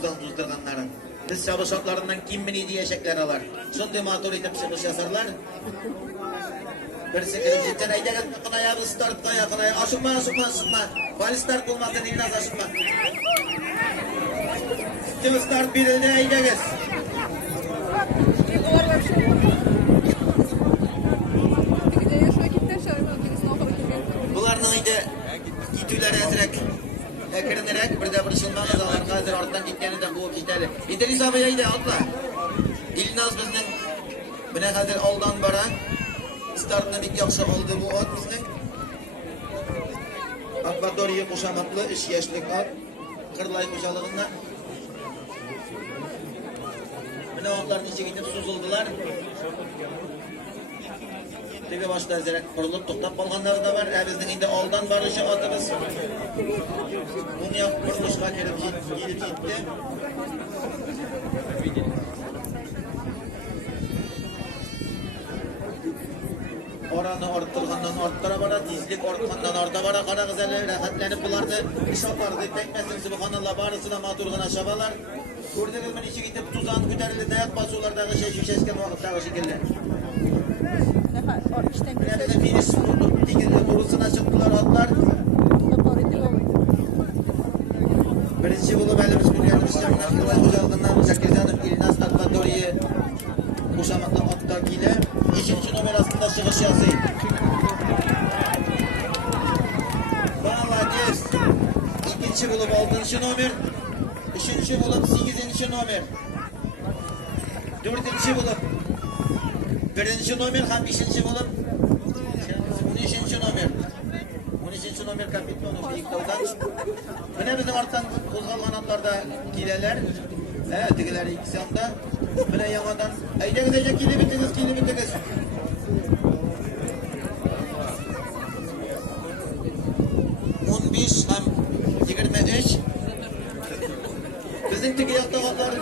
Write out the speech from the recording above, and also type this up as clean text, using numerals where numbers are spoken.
tuzan tuzdurganların. Biz çalışaklarından kim beni diyecekler alar. Şunday motor edip çıkış yasarlar. Birisi kirip jitten aydagan ayağı start ayağı aşınma. Bal start olmasın İlnaz aşınma. Şimdi start birildi aydagız. Bularning ide gitüler ezrek. Ekirinerek bir de bir ışınma azalar hazır ortadan gitganidan bu kitali. İdris abi yaydı atla. İlnaz bizning buna hazır oldan bara startına bir yaxşı oldu bu at bizning. Akvatoriya qo'shamoqli ish yoshlik at. Qirlay xo'jalig'idan. Buna otlarni ichiga ketib suzildilar. Tege başta ezerek kurulup to'xtab qolganlari da var. Bizning endi oldan borishi otimiz. Bunu yapıp kuruluşga kelib yetdi. Oranı orttirgandan orttara bara, tezlik ortgandan orta bara, qara qizali rahatlanib bularni ishopardi. Tekmesin subhanallah barısına maturgana şabalar. Gördünüz mü içi gidip tuzağın ko'tarildi, ayak basuvlardagi şaşken vaqtdagi şekilde. Nerede finish degildi, turusuna çıktılar atlar. Birinci bo'lib elimiz bilganimizcha Abdullah Xo'jalig'idan Zakirjanov İlnaz Akvatoriya qo'shamoqdan otlar kiydi. 2-nomer ostida chiqish yasaydi. Молодец. İkinci bo'lib 6-nomer, 3-chi bo'lib 8-nomer. 4-chi bo'lib 1-nomer ham 5-chi bo'lib 13-nomer. 13-nomer Kapitonov Bektovdan. Mana bizning ortdan qo'zg'algan otlarda kiydilar. Tegilar ikki sonda. Mana yangadan aydagidaja kelib bitimiz. 15 ham 23. Bizning tegi yoqda otlar